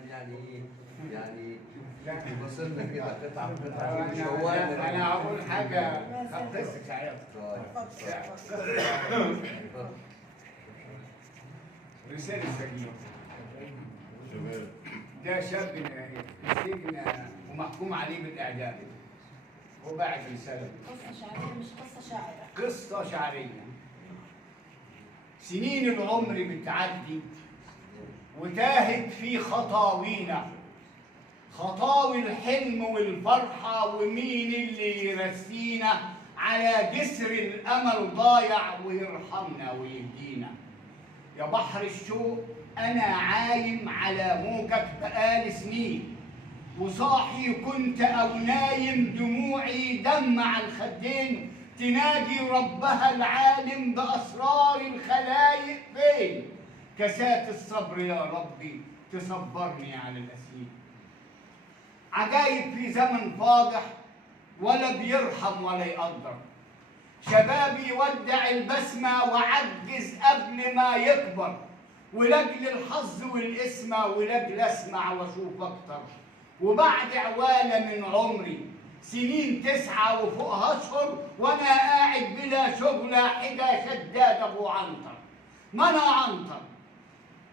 كمان يعني ايه؟ يعني وصلنا كده قطعه بقطعه شوال. انا هقول حاجه قصه شعريه. رساله سجين. ده شاب السجن ومحكوم عليه بالاعدام وباعت رساله. قصة شعرية مش قصة شاعرة. قصه شعريه. سنين العمر بتعدي وتاهت في خطاوينا، خطاوي الحلم والفرحة، ومين اللي يرسينا على جسر الأمل ضايع ويرحمنا ويهدينا. يا بحر الشوق أنا عايم على موجك بقالي سنين، وصاحي كنت أو نايم دموعي دمع الخدين، تناجي ربها العالم بأسرار الخلايق فين؟ كاسات الصبر يا ربي تصبرني على الأسير. عجايب في زمن فاضح ولا بيرحم ولا يقدر، شبابي يودع البسمة وعجز قبل ما يكبر، ولأجل الحظ والقسمة ولأجل أسمع وأشوف أكتر، وبعد عوالة من عمري سنين 9 وفوقها أشهر وأنا قاعد بلا شغلة حدا شداد أبو عنتر. ما أنا عنتر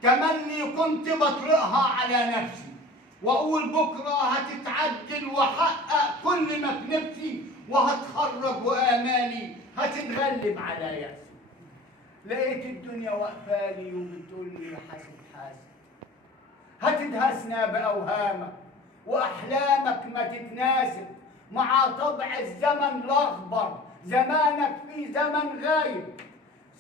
تملي كنت بطرقها على نفسي وأقول بكرة هتتعدل وأحقق كل ما في نفسي، وهتخرج وآمالي هتتغلب على يأسي. لقيت الدنيا واقفالي وبتقول لي حاسب حاسب، هتدهسنا بأوهامك وأحلامك ما تتناسب مع طبع الزمن الأخضر، زمانك في زمن غايب.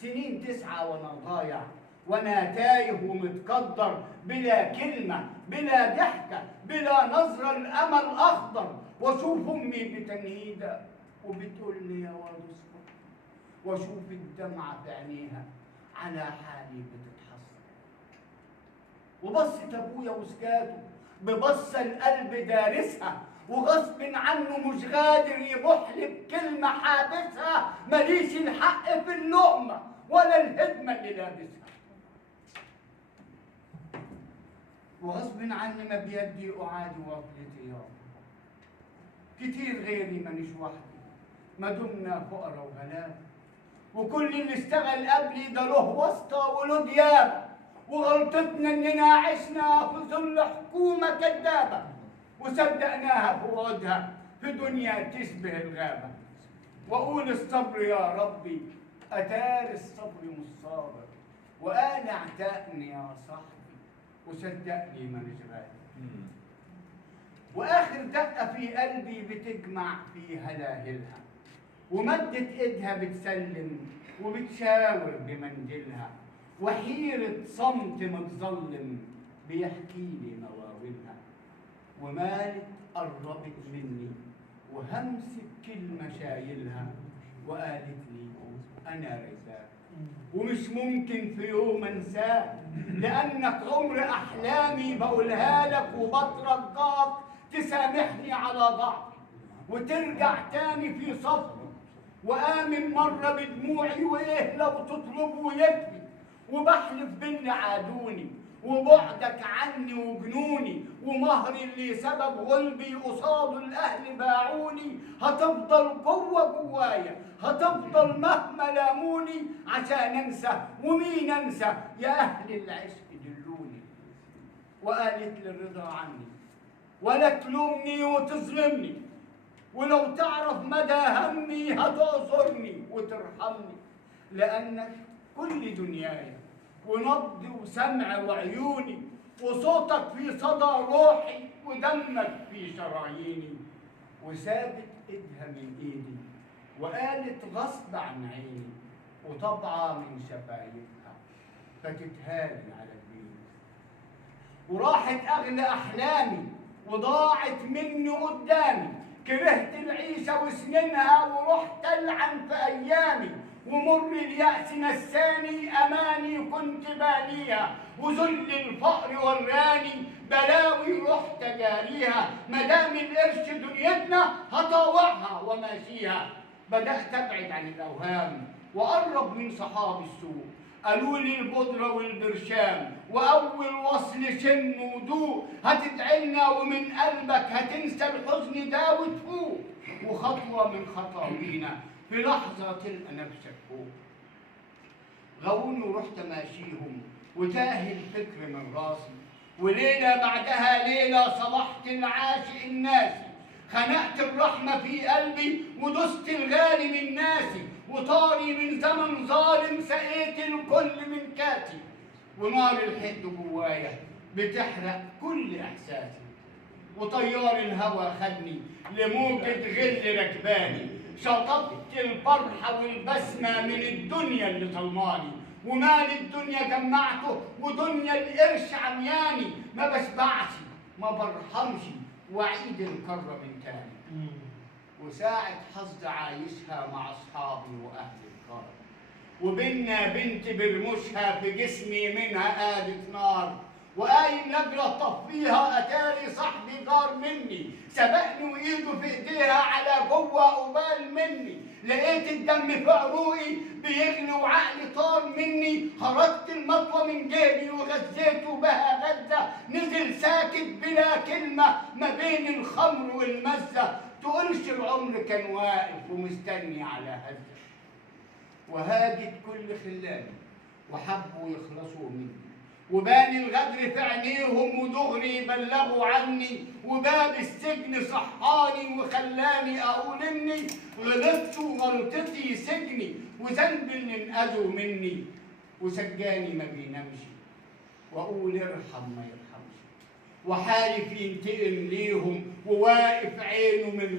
سنين 9 وأنا ضايع وأنا تايه ومتقدر، بلا كلمة بلا ضحكة بلا نظرة الأمل أخضر، وأشوف أمي بتنهيدة وبتقول لي يا واد اصبر، وأشوف الدمعة في عينيها على حالي بتتحسر، وبصت أبويا وسكاته ببصة القلب دارسها، وغصب عنه مش قادر يبوح لي بكلمة حابسها، ماليش الحق في اللقمة ولا الهدمة اللي لابسها، وغصب عني ما بيدي أعادي وغفلتي يا كتير غيري مانيش وحدي، ما دمنا فقراء وغلابة، وكل اللي اشتغل قبلي ده له واسطة وله ديابة، وغلطتنا اننا عشنا في ظل حكومة كذابة وصدقناها في وعودها في دنيا تشبه الغابة. واقول الصبر يا ربي اتاري الصبر مش صابر، وقال اعتقني يا صاحبي وصدقني مانيش غالي. واخر دقة في قلبي بتجمع في هلاهلها، ومدت ايدها بتسلم وبتشاور بمنديلها، وحيرة صمت متظلم بيحكي لي مواويلها، ومالت قربت مني وهمسك كلمة شايلها، وقالت لي أنا رزاق ومش ممكن في يوم أنساك، لأنك عمر أحلامي بقولها لك وبترجاك تسامحني على ضعفي وترجع تاني في صفي، وآمن مرة بدموعي وإيه لو تطلبه يكفي، وبحلف باللي عادوني وبعدك عني وجنوني، ومهري اللي سبب غلبي قصاده الأهل باعوني، هتفضل جوه جوايا هتفضل مهما لاموني، عشان أنسى ومين أنسى يا أهل العشق دلوني. وقالت لي الرضا عني ولا تلومني وتظلمني، ولو تعرف مدى همي هتعذرني وترحمني، لأنك كل دنياي ونبضي وسمع وعيوني، وصوتك في صدى روحي ودمك في شراييني. وسابت ايدها من ايدي وقالت غصب عن عيني، وطبعا من شفايفها فتتهالي على البيت، وراحت اغلى احلامي وضاعت مني قدامي، كرهت العيشه وسنينها ورحت العن في ايامي، ومر اليأس نساني أماني كنت بانيها، وذل الفقر وراني بلاوي رحت جاريها، مدام القرش دنيتنا هطاوعها وماشيها. بدأت أبعد عن الأوهام وأقرب من صحاب السوق، قالوا لي البودرة والبرشام، وأول وصل شم ودوق، هتدعي لنا ومن قلبك هتنسى الحزن ده وتفوق، وخطوة من خطاوينا في لحظة تلقى نفسك فوق. غوني ورحت ماشيهم وتاه الفكر من راسي، وليلة بعدها ليلة صبحت العاشق الناسي، خنقت الرحمة في قلبي ودست الغالي من ناسي، وطاري من زمن ظالم سقيت الكل من كاتي، ونار الحد جوايا بتحرق كل احساسي، وطيار الهوى خدني لموجة غل ركباني، شطبت الفرحة والبسمة من الدنيا اللي ظلماني، ومال الدنيا جمعته ودنيا القرش عمياني، ما بشبعش ما برحمش وعيد الكرة من تاني، وساعة حظ عايشها مع أصحابي وأهل الكار، وبينا بنت برموشها في جسمي منها قادت نار، وقايم لاجل اطفيها اتاري صاحبي جار مني، سبقني وايده في ايديها على جوه قبال مني، لقيت الدم في عروقي بيغلي وعقلي طار مني، خرجت المطوه من جيبي وغذيته بها غزه، نزل ساكت بلا كلمه ما بين الخمر والمزه، تقولش العمر كان واقف ومستني على هزه، وهاجت كل خلاني وحبوا يخلصوا مني، وبان الغدر في عينيهم ودغري بلغوا عني، وباب السجن صحاني وخلاني اقول اني غلطت وغلطتي سجني، وذنب اللي انقذوا مني وسجاني ما بينامش، واقول ارحم ما يرحمش، وحالف ينتقم ليهم وواقف عينه من